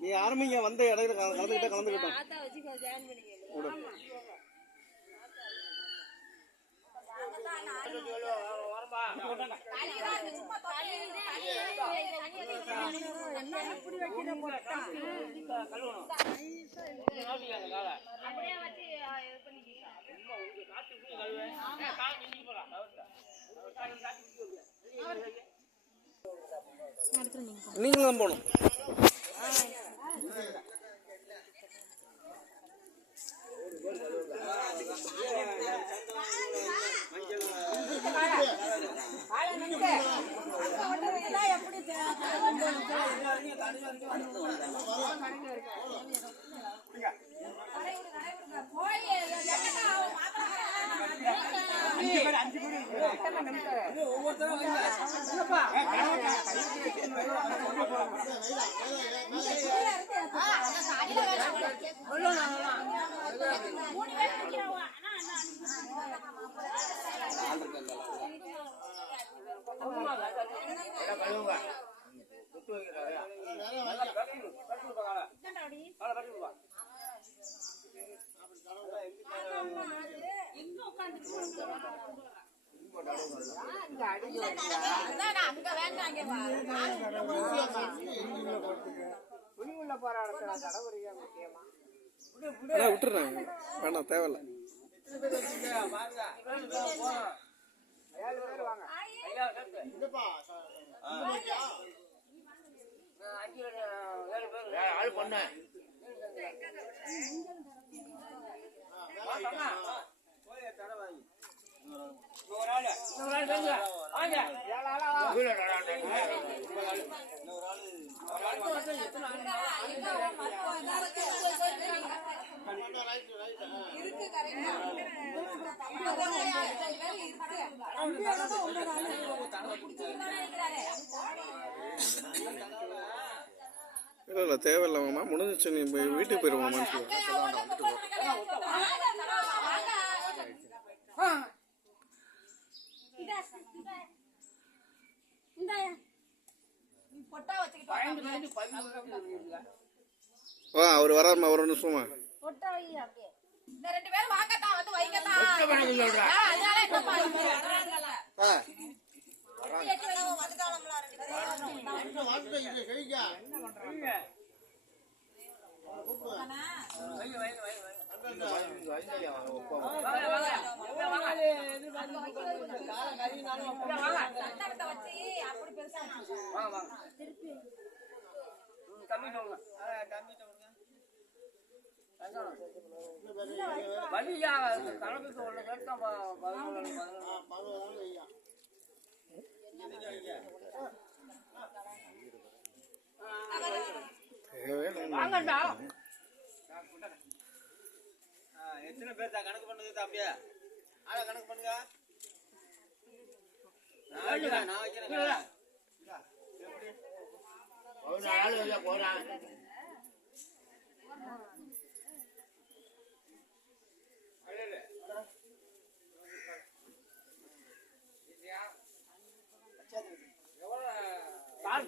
நீ ஆரம்பிங்க வந்த இடையில கலந்துக்கிட்டோம். நீங்களும் தான் போகணும். விட்டுறாங்க வேணாம் தேவையில்ல. இல்லை தேவையில்லாமா முடிஞ்சிச்சு. நீ வீட்டுக்கு போயிடுவாமா? அவர் வராருமா? ஒரு நிமிஷமா எத்தனை பேர் கணக்கு பண்ணுது தம்பியா? ஆளை கணக்கு பண்ணுங்க. நான் வைக்கிறேன். போறான்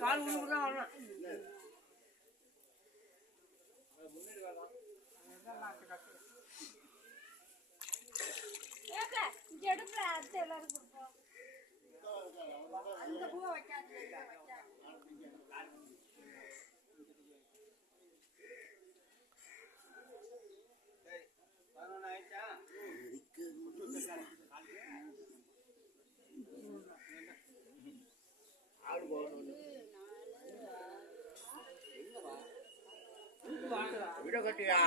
கால் உழுவுதான் வரலாம். அந்த பூவை வைக்காது. விடகட்டியா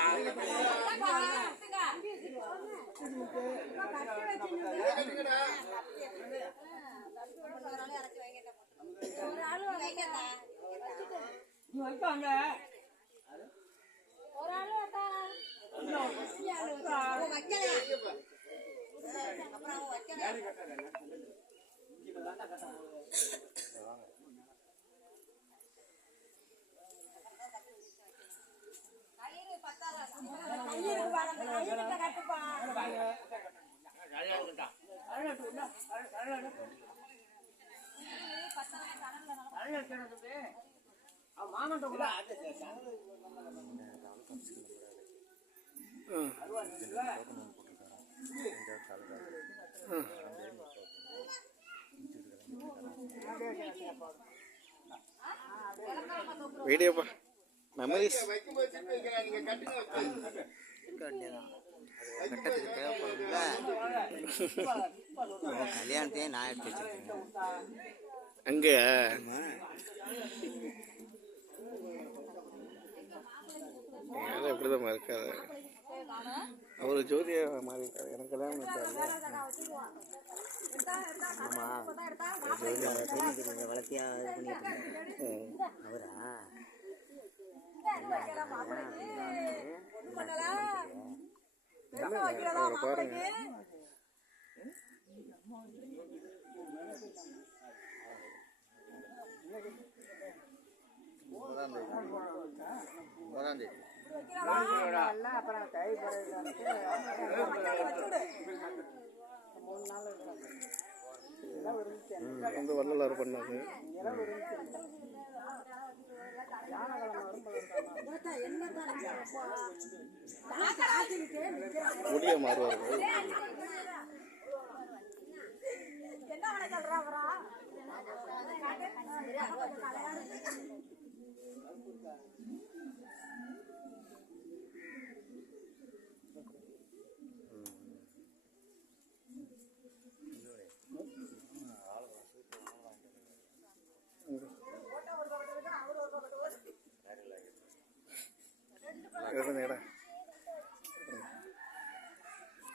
வீடியோப்பா மெமரிஸ் கட்டத்துக்கு தேவைப்படும்ல. கல்யாணத்தையே நான் எடுத்து வச்சிருக்கேன் அங்கே எப்படிதான் இருக்காது. அவர் ஜோதியா மாறி இருக்காரு. எனக்கு கல்யாணம் ஆமாம். வளர்த்தியா அவரா பாருங்க. வந்து வள்ளலார் பண்ணாங்க. முடிய மாறுவார்கள்.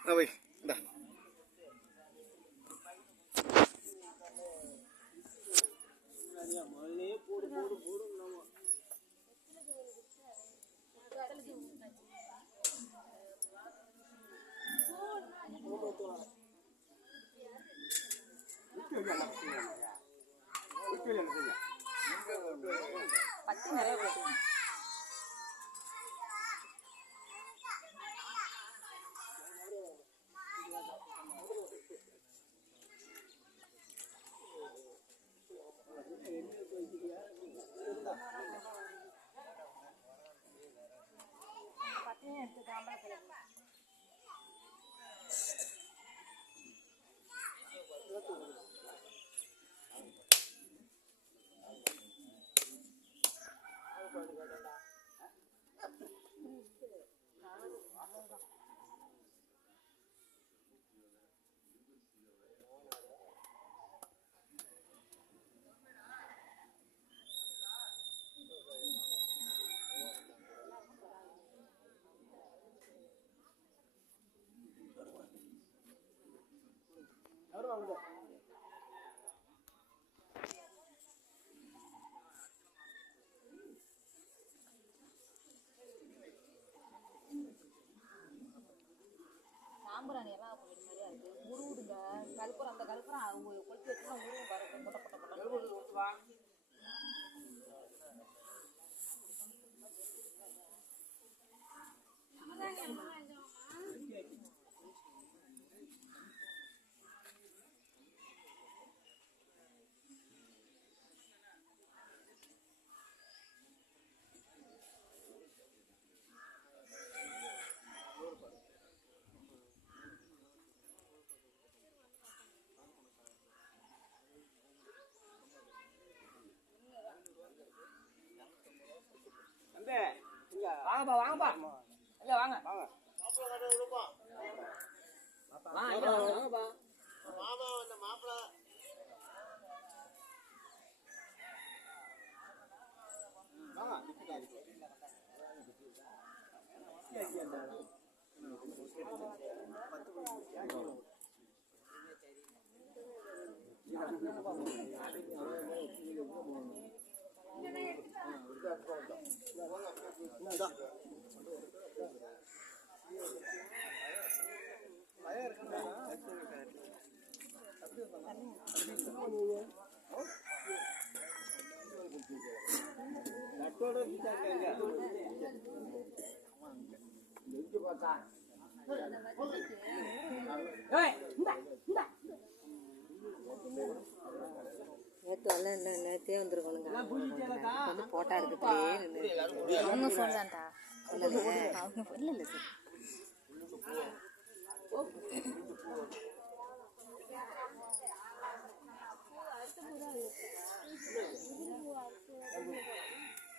Ơi, đặt. பத்தி நிறைய போட்டு பத்தியும் எடுத்துக்காம சாம்பிராணி எல்லாம் மாதிரியா இருக்கு. முருகுடுங்க கருப்புறம், அந்த கருப்புறம் அவங்க கொளுத்தி வச்சுன்னா முருகும் பாருங்க. பொட்ட பொட்ட பொட்ட வாங்கப்பா வாங்கப்பா ஐயா வாங்க வாங்க வாங்கப்பா மாமா வந்த மாப்பிள நட்டோட நேற்று வரல நேற்றே வந்துருக்கணுங்க வந்து போட்டா எடுத்துட்டு அவங்க ஃபோன் தான்டா அவங்க ஃபோன் இல்லை சார்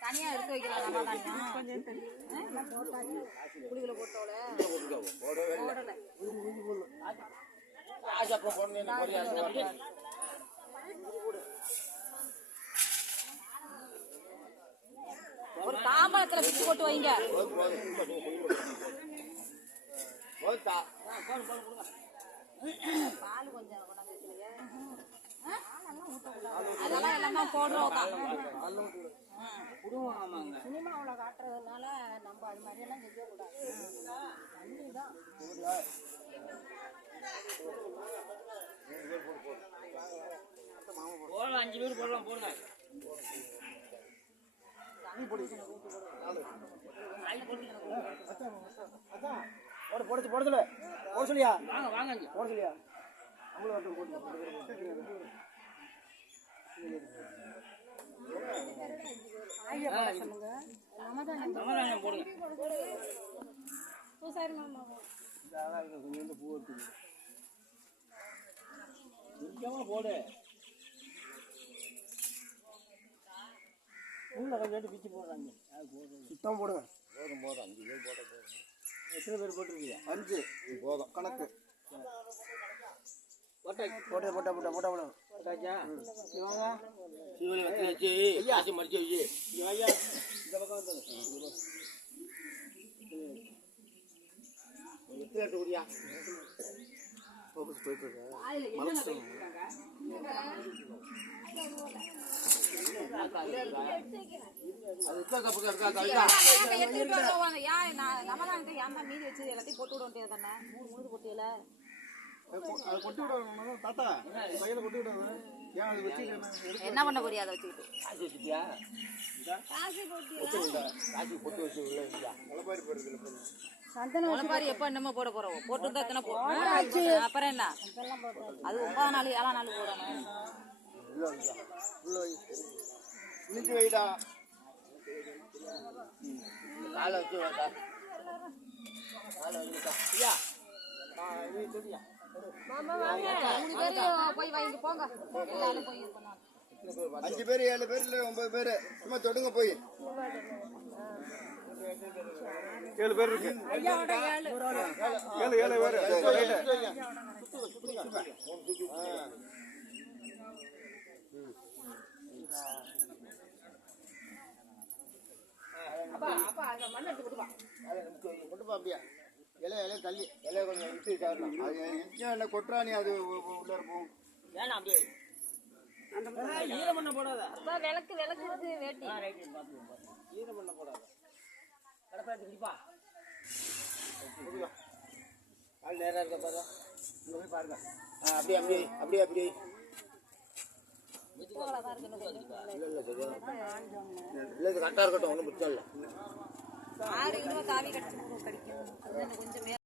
தனியா எடுத்து வைக்கலாம் நம்ம தனியா குளிகளை போட்டோல போடலை ஒரு தாம்பழத்துல பிச்சு போட்டு வைங்க பால் கொஞ்சம் அதெல்லாம் எல்லாமே போடுறோம் சினிமாவில் காட்டுறதுனால நம்ம அது மாதிரியெல்லாம் செய்யக்கூடாது தண்ணிதான் போடலாம் 5 பேர் போடலாம் போடுங்க போட சொல்லியா வாங்க வாங்க போட சொல்லியா சமாதானம் போடுங்க பூ எடுத்து போடு கொஞ்சம் பிச்சு போடுறாங்க சுத்தம் போடுங்க போதும் 5 பேர் போட்டோம் எத்தனை பேர் போட்டிருக்கீங்க 5 போதும் கணக்கு போட்டாச்சா இவங்க சிவலி வச்சு ஆசி மடிச்சு வச்சு ஐயா இந்த பக்கம் வந்தது எட்டு குடியா போயிட்டு மீதி வச்சு எல்லாத்தையும் போட்டு விட வேண்டியது தானே 3 முழுது போட்டியில அதை கொட்டி விடணும் தாத்தா பையில கொட்டி விடணும் ஏன் அதை வச்சு என்ன பண்ண போறியா அதை வச்சுக்கிட்டு ஆசி வச்சுட்டியா ஆசி பொட்டு வச்சு முளைப்பாரி போடுறது முளைப்பாரி எப்போ என்னமோ போட போறோம் போட்டு தான் எத்தனை அப்புறம் என்ன அது 9 நாள் 7 நாள் போடணும் இன்னைக்கு வைடா காலை வச்சு ஐயா சொல்லியா 3 பேரும் போய் வாங்கி போங்க எல்லாரும் போய் இது பண்ணாங்க 5 பேர் 7 பேர் இல்ல 9 பேர் சும்மா தொடுங்க போய் 7 பேர் இருக்கு 7 பேர் அப்படியா இலைய தள்ளி இலைய கொஞ்சம் இட்டு தரணும் அது என்ன கொட்டுறானி அது உள்ள இருக்கும் வேணாம் அப்படியே ஈரம் பண்ண போடாத விளக்கு இருக்கு வேட்டி ஈரம் பண்ண போடாத கடப்பாத்தி குடிப்பா கால் நேரா இருக்க பாரு இங்க போய் பாருங்க அப்படியே அப்படியே அப்படியே அப்படியே இல்ல கரெக்டா இருக்கட்டும் ஒன்றும் பிரச்சனை இல்லை 6 கிலோ காவி கடிச்சு கடிக்கும் அது கொஞ்சம் மேல